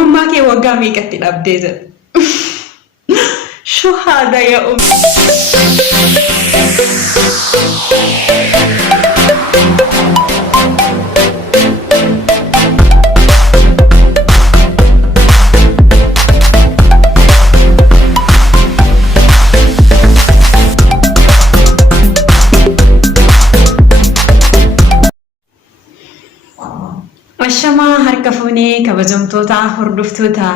Durbummaa kee waggaa meeqatti dhabdee jedha. Shuhaada yaa Ashamaa harka fuunee kabajamtoota hordoftoota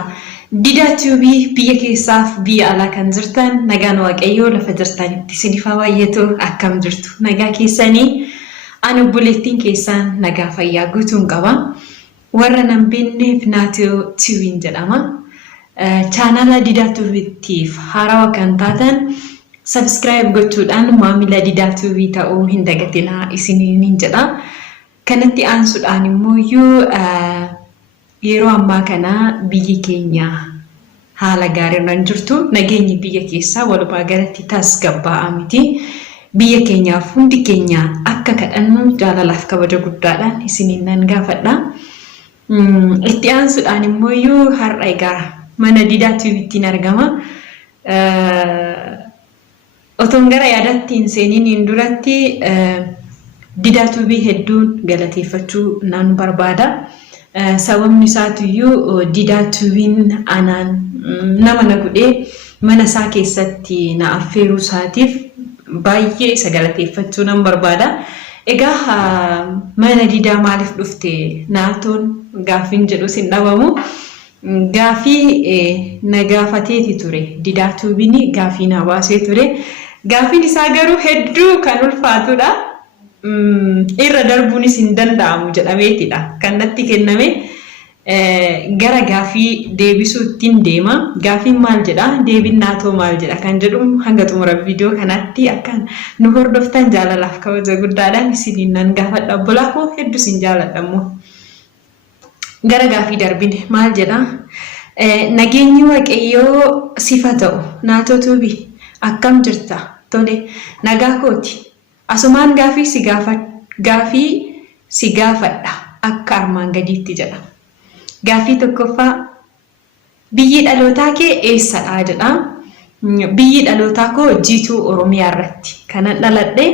Didaa TV biyya keessaaf biyya alaa kan jirtan nagaan waaqayyoo lafa jirtanitti isiniif baay'atu akkam jirtu nagaa keessanii ani obboleettiin keessan nagaa fayyaa guutuun qaba warra nan beekneef Naatoo TV jedhama chaanala Didaa TVtiif haarawaa kan taatan subscribe gochuudhaan maamila Didaa TV ta'uu hin dagatinaa isiniin jedha. Kanatti aansuudhaan immoo yeroo ammaa kana biyyi keenya haala gaariirraan jirtu nageenyi biyya keessaa walumaa galatti tasgabbaa'aa miti. Biyya keenyaaf hundi keenya akka kadhannu jaalalaaf kabaja guddaadhaan isiniin nan gaafadha. Itti aansuudhaan immoo har'a egaa mana Didaa TVtiin argama. Otoon gara yaadattiin seeniin duratti Didaa TV hedduun galateeffachuu nan barbaada. Sababni isaatiyyuu Didaa TV'n anaan nama na godhee mana isaa keessatti na affeeruu isaatiif baay'ee isa galateeffachuu nan barbaada. Egaa mana Didaa maaliif dhufte Naatoon gaaffiin jedhu sin dhabamu. Gaaffii na gaafateeti ture. Didaa TV'n gaaffii na baasee ture. Gaaffiin isaa garuu hedduu kan ulfaatudha. Irra darbuunis hin danda'amu jedhameetidha kan natti kenname gara gaaffii deebisuuttiin deema. Gaaffiin maal jedha deebiin Naatoo maal jedha kan jedhu hanga xumura viidiyoo kanatti akka nu hordoftan jaalalaaf kabaja guddaadhaan isiniin nan gaafadha. Obbolaa koo hedduu sin jaaladha immoo gara gaaffii darbine maal jedha nageenyi waaqayyoo sifa ta'u Naatoo TV akkam jirta tole nagaa kooti. Asumaan gaaffii si gaafadha akka armaan gadiitti jedha. Gaaffii tokkoffaa biyyi dhalootaa kee eessadha jedha. Biyyi dhalootaa koo Jiituu Oromiyaa irratti kanan dhaladhe.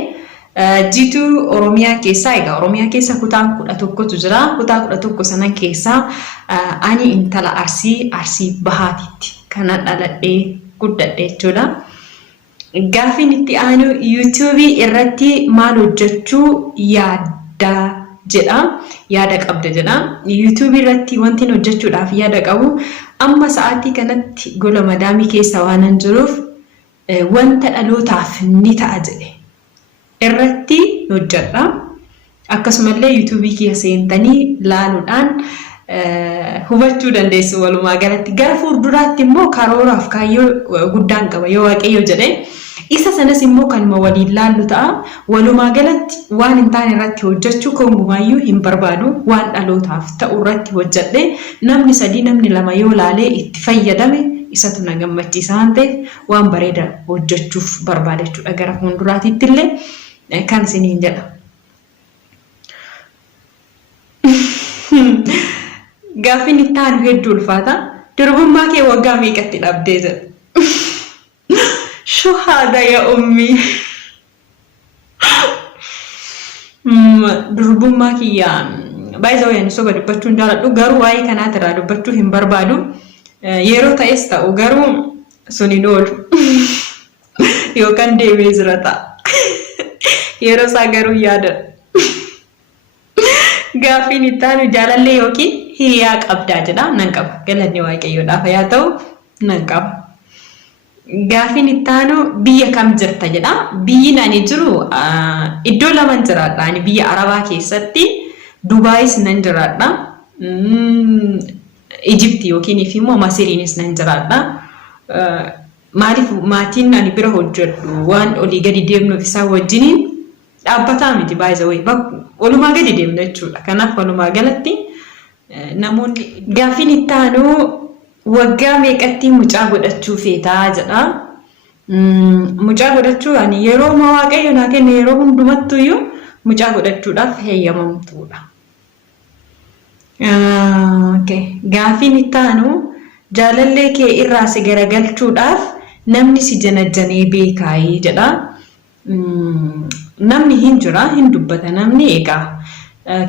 Jiituu Oromiyaa keessaa egaa Oromiyaa keessa kutaan 11tu jira. Kutaa 11 sanan keessaa ani intala Arsii Bahaatitti kanan dhaladhe guddadhe jechuudha. Gaaffiin itti aanu YouTube irratti maal hojjechuu yaada jedha. Yaada qabda jedha. YouTube irratti wanti hojjechuudhaaf yaada qabu amma sa'aatii kanatti gola madaamii keessa waan jiruuf wanta dhalootaaf ni ta'a jedhe irratti hojjedha. Akkasumallee YouTube keessa seentanii laaluudhaan hubachuu dandeessu walumaa galatti. Gara fuulduraatti immoo karooraaf kaayyoo guddaan qaba yoo waaqayyo jedhe. Isa sanas immoo kanuma waliin laallu ta'a. Walumaa galatti waan hin taane irratti hojjechuu koomumaayyuu hin barbaadu. Waan dhalootaaf ta'u irratti hojjedhe namni 3 namni 2 yoo laalee itti fayyadame isatu na gammachiisa waan ta'eef waan bareeda hojjechuuf barbaada jechuudha. Gara fuulduraatiitti illee kan isiniin jedha. Gaaffiin itti aanu hedduu ulfaata. Durbummaa kee waggaa meeqatti dhabdee jedha. Shuhaada yaa ummii. Durbummaa kiyyaa baay'ee waan soba dubbachuun jaaladhu garuu waa'ee kanaati irraa dubbachuu hin barbaadu. Yeroo ta'es ta'u garuu suniin oolu yookaan deemee jira ta'a. Yeroo isaa garuu yaada. Gaaffiin itti aanu jaalallee yookiin hiriyaa qabdaa jedha. Nan qaba. Galanni waaqayyoodhaaf yaa ta'u nan qaba. Gaaffiin itti aanu biyya kam jirta jedha. Biyyi ani jiru iddoo lama jiraadha. Ani biyya Arabaa keessatti Dubaayis nan jiraadha. Ijipti yookiin immoo Masiriinis nan jiraadha. Maaliif maatiin ani bira hojjedhu waan olii gadi deemnuuf isaa wajjiniin dhaabbataa miti baay'ee wayi walumaa gadi deemna jechuudha. Kanaaf walumaa galatti namoonni gaaffiin itti aanu waggaa meeqatti mucaa godhachuu feetaa jedha. Mucaa godhachuu ani yeroo waaqayyo naa kenne yeroo hundumattuyyuu mucaa godhachuudhaaf heeyyamamtuudha. Okay. Gaafiin itti aanu jaalallee kee irraa si garagalchuudhaaf namni si janajjanee beekaayii jedha. Namni hin jira hin dubbata namni egaa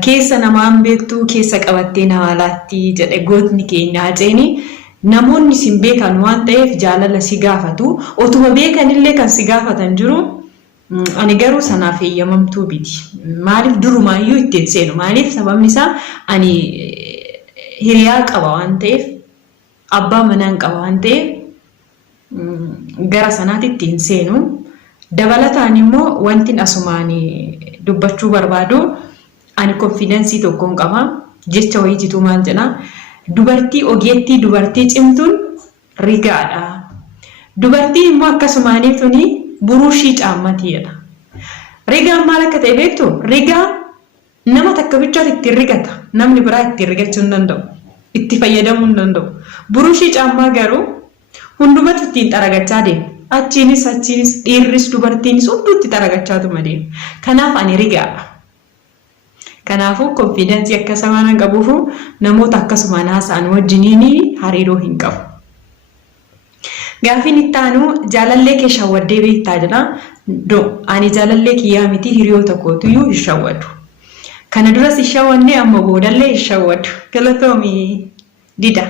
keessa namaan beektuu keessa qabattee nama laatti jedhe gootni keenya haceeni namoonni sin beekan waan ta'eef jaalala si gaafatu otuma beekanillee kan si gaafatan jiru. Ani garuu sanaaf eeyyamamtuu biti. Maaliif durumaayyuu ittiin seenu? Maaliif sababni isaa ani hiriyaa qaba waan ta'eef abbaa manaan qaba waan ta'eef gara sanaatti ittiin seenu. Dabalataan immoo wanti asumaan dubbachuu barbaadu ani konfidensii tokkoon qaba. Jecha wayiitu maal jedha? Dubartii ogeettii dubartii cimtuun rigaadha. Dubartii immoo akkasumaaniifuni buruushii caammatiidha. Rigaan maal akka ta'e beektu? Rigaa nama takka bichaatti ittiin rigata. Namni biraa ittiin rigachuu hin danda'u. Itti fayyadamuu hin danda'u. Buruushii caammaa garuu hundumatu ittiin xaragachaa deema. Achiinis dhiirris dubartiinis hunduu itti xaragachaatuma deema. Kanaaf ani rigaadha. Kanaafuu konfidensii akkasumaan hin qabuufu namoota akkasumaan haasa'an wajjiniin hariiroo hin qabu. Gaafiin itti aanu jaalallee kee shawwaddee beektaa jedha. Ani jaalallee kiyyaa miti hiriyoota kootuyyuu hin shawwadu. Kana duras hin shawwanne amma boodallee hin shawwadu. Galatoomii dida.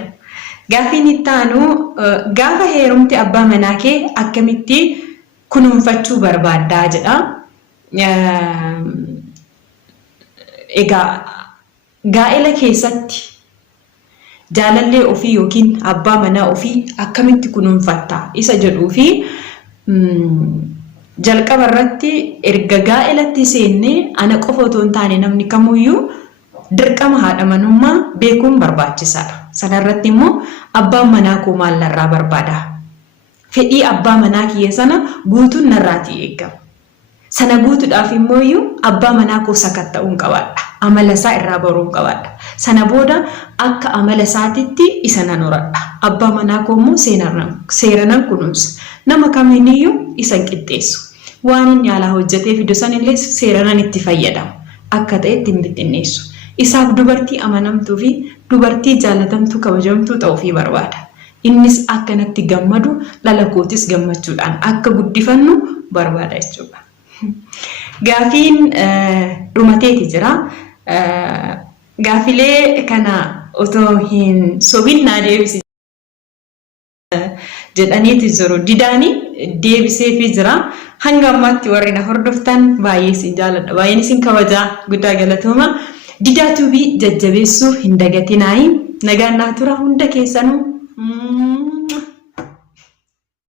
Gaafiin itti aanu gaafa heerumte abbaa manaa kee akkamitti kunuunfachuu barbaaddaa jedha. Egaa gaa'ela keessatti jaalallee ofii yookiin abbaa manaa ofii akkamitti kunuunfatta isa jedhuu fi jalqaba irratti erga gaa'elatti seennee ana qofa otoo hin taane namni kamuyyuu dirqama haadha manummaa beekuun barbaachisaadha. Sana irratti immoo abbaan manaa koo maal narraa barbaada? Fedhii abbaa manaa kiyya sana guutuun narraatii eegama. Sana guutuudhaaf immoo abbaa manaa koo sakatta'uun qabaadha. Amala isaa irraa baruun qabaadha. Sana booda akka amala isaatitti isa nan horadha. Abbaa manaa koo immoo seeranan kunuunsa. Nama kamiiniyyuu isa hin qixxeessu. Waan inni alaa hojjetee fidu sanillee seeranan itti fayyadamu. Akka ta'etti hin bittinneessu. Isaaf dubartii amanamtuu fi dubartii jaalatamtuu kabajamtuu ta'uufii barbaada. Innis akkanatti gammadu dhala kootis gammachuudhaan akka guddifannu barbaada jechuudha. Gaafiin dhumateeti jira. Gaafilee kana otoo hin sobinnaa deebisi jedhaniiti jiru. Didaanii deebiseefii jira. Hanga ammaatti warri na hordoftan baay'ee isin jaaladha. Baay'een isin kabajaa guddaa galatooma. Didaa tuubii jajjabeessuuf hin dagatinaayi. Nagaan naa tura hunda keessanuu.